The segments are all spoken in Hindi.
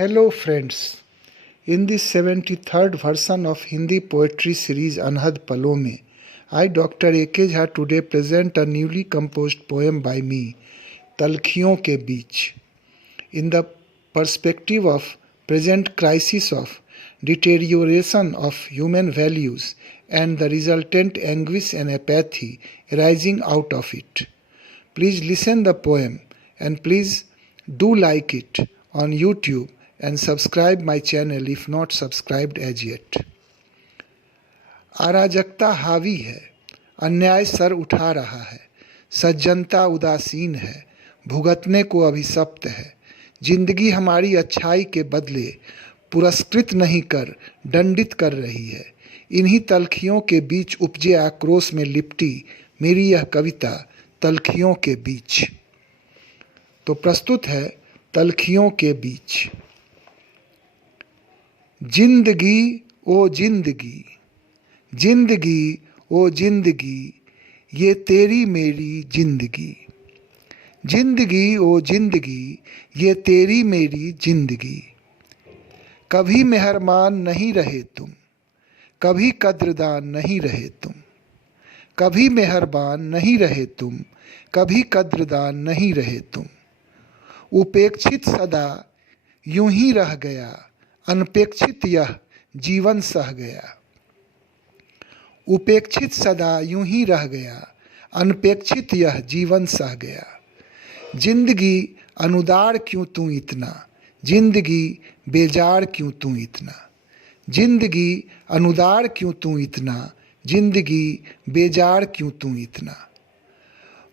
Hello friends, in this 73rd version of Hindi poetry series Anhad Palo Mein, I Dr. A.K. Jha today present a newly composed poem by me, Talkhiyon Ke Beech. In the perspective of present crisis of deterioration of human values and the resultant anguish and apathy arising out of it. Please listen the poem and please do like it on YouTube and subscribe my channel if not subscribed as yet. अराजकता हावी है, अन्याय सर उठा रहा है, सज्जनता उदासीन है, भुगतने को अभिशप्त है। जिंदगी हमारी अच्छाई के बदले पुरस्कृत नहीं कर दंडित कर रही है। इन्हीं तलखियों के बीच उपजे आक्रोश में लिपटी मेरी यह कविता तलखियों के बीच। तो प्रस्तुत है तलखियों के बीच। जिंदगी ओ जिंदगी, जिंदगी ओ जिंदगी, ये तेरी मेरी जिंदगी। जिंदगी ओ जिंदगी, ये तेरी मेरी जिंदगी। कभी मेहरबान नहीं रहे तुम, कभी कद्रदान नहीं रहे तुम। कभी मेहरबान नहीं रहे तुम, कभी कद्रदान नहीं रहे तुम। उपेक्षित सदा यूं ही रह गया, अनपेक्षित यह जीवन सह गया। उपेक्षित सदा यूं ही रह गया, अनपेक्षित यह जीवन सह गया। जिंदगी अनुदार क्यों तू इतना, जिंदगी बेजार क्यों तू इतना। जिंदगी अनुदार क्यों तू इतना, जिंदगी बेजार क्यों तू इतना।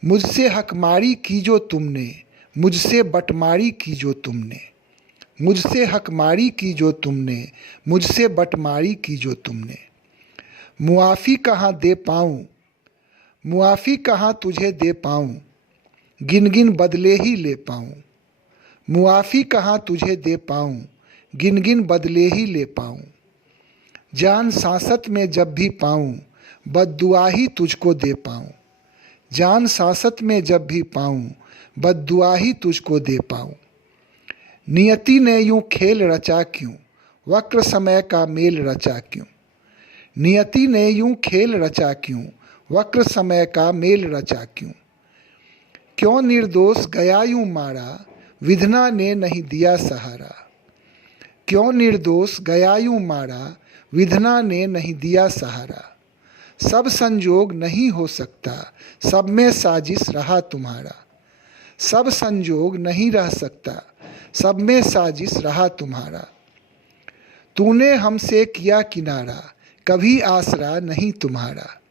मुझसे हकमारी की जो तुमने, मुझसे बटमारी की जो तुमने। मुझसे हकमारी की जो तुमने, मुझसे बटमारी की जो तुमने। मुआफ़ी कहाँ दे पाऊँ, मुआफ़ी कहाँ तुझे दे पाऊँ, गिन गिन बदले ही ले पाऊँ। मुआफ़ी कहाँ तुझे दे पाऊँ, गिन गिन बदले ही ले पाऊँ। जान सांसत में जब भी पाऊँ, बद्दुआ ही तुझको दे पाऊँ। जान सांसत में जब भी पाऊँ, बद्दुआ ही तुझको दे पाऊँ। नियति ने यूं खेल रचा क्यों, वक्र समय का मेल रचा क्यों। नियति ने यूं खेल रचा क्यों, वक्र समय का मेल रचा क्यों। क्यों निर्दोष गया यूं मारा, विधना ने नहीं दिया सहारा। क्यों निर्दोष गया यूं मारा, विधना ने नहीं दिया सहारा। सब संजोग नहीं हो सकता, सब में साजिश रहा तुम्हारा। सब संजोग नहीं रह सकता, सब में साजिश रहा तुम्हारा। तूने हमसे किया किनारा, कभी आसरा नहीं तुम्हारा।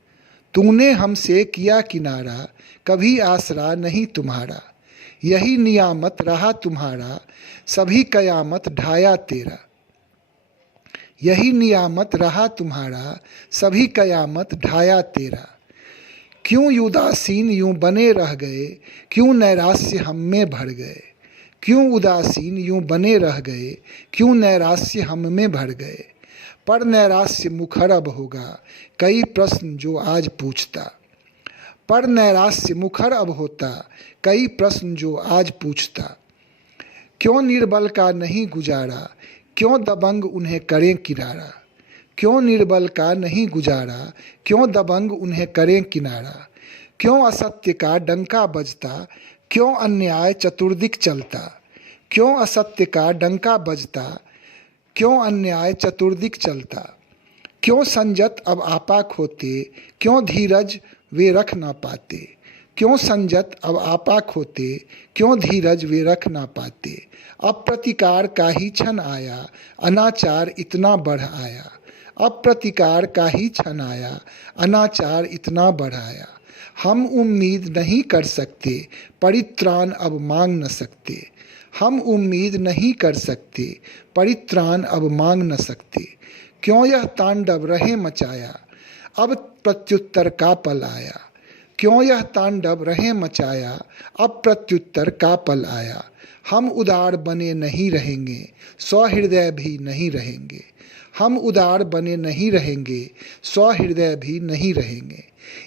तूने हमसे किया किनारा, कभी आसरा नहीं तुम्हारा। यही नियामत रहा तुम्हारा, सभी कयामत ढाया तेरा। यही नियामत रहा तुम्हारा, सभी कयामत ढाया तेरा। क्यों उदासीन यूं बने रह गए, क्यों नैराश्य हम में भर गए। क्यों उदासीन यूं बने रह गए, क्यों नैराश्य हम में भर गए। पर नैराश्य मुखर अब होगा, कई प्रश्न जो आज पूछता। पर नैराश्य मुखर अब होता, कई प्रश्न जो आज पूछता। क्यों निर्बल का नहीं गुजारा, क्यों दबंग उन्हें करें किनारा। क्यों निर्बल का नहीं गुजारा, क्यों दबंग उन्हें करें किनारा। क्यों असत्य का डंका बजता, क्यों अन्याय चतुर्दिक चलता। क्यों असत्य का डंका बजता, क्यों अन्याय चतुर्दिक चलता। क्यों संजत अब आपा खोते, क्यों धीरज वे रख ना पाते। क्यों संजत अब आपा खोते, क्यों धीरज वे रख ना पाते। अब प्रतिकार का ही क्षण आया, अनाचार इतना बढ़ आया। अब प्रतिकार का ही क्षण आया, अनाचार इतना बढ़ आया। हम उम्मीद नहीं कर सकते, परित्राण अब मांग न सकते। हम उम्मीद नहीं कर सकते, परित्राण अब मांग न सकते। क्यों यह तांडव रहे मचाया, अब प्रत्युत्तर का पल आया। क्यों यह तांडव रहे मचाया, अब प्रत्युत्तर का पल आया। हम उदार बने नहीं रहेंगे, सहृदय भी नहीं रहेंगे। हम उदार बने नहीं रहेंगे, सहृदय भी नहीं रहेंगे।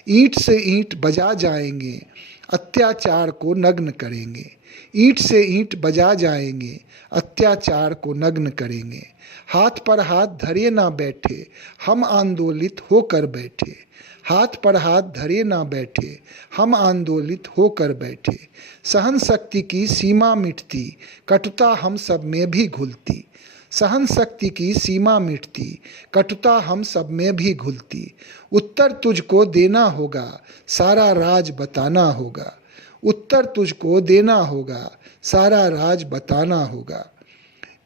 ईंट से ईंट बजा जाएंगे, अत्याचार को नग्न करेंगे। ईंट से ईंट बजा जाएंगे, अत्याचार को नग्न करेंगे। हाथ पर हाथ धरे ना बैठे, हम आंदोलित होकर बैठे। हाथ पर हाथ धरे ना बैठे, हम आंदोलित होकर बैठे। सहन शक्ति की सीमा मिटती, कटुता हम सब में भी घुलती। सहन शक्ति की सीमा मिटती, कटुता हम सब में भी घुलती। उत्तर तुझको देना होगा, सारा राज बताना होगा। उत्तर तुझको देना होगा, सारा राज बताना होगा।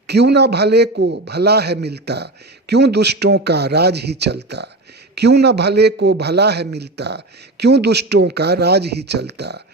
क्यों न भले को भला है मिलता, क्यों दुष्टों का राज ही चलता। क्यों न भले को भला है मिलता, क्यों दुष्टों का राज ही चलता।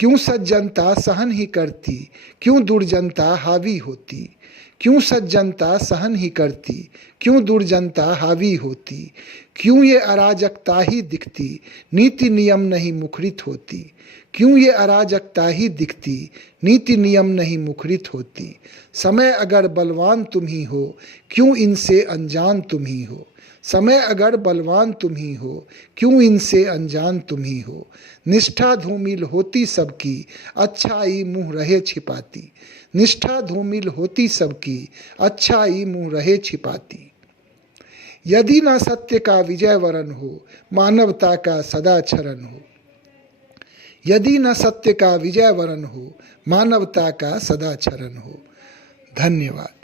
क्यों सज्जनता सहन ही करती, क्यों दुर्जनता हावी होती। क्यों सज्जनता सहन ही करती, क्यों दुर्जनता हावी होती। क्यों ये अराजकता ही दिखती, नीति नियम नहीं मुखरित होती। क्यों ये अराजकता ही दिखती, नीति नियम नहीं मुखरित होती। समय अगर बलवान तुम ही हो, क्यों इनसे अनजान तुम ही हो। समय अगर बलवान तुम ही हो, क्यों इनसे अनजान तुम ही हो। निष्ठा धूमिल होती सबकी, अच्छाई मुँह रहे छिपाती। निष्ठा धूमिल होती सबकी, अच्छाई मुँह रहे छिपाती। यदि न सत्य का विजय वरण हो, मानवता का सदा चरण हो। यदि न सत्य का विजय वरण हो, मानवता का सदा चरण हो। धन्यवाद।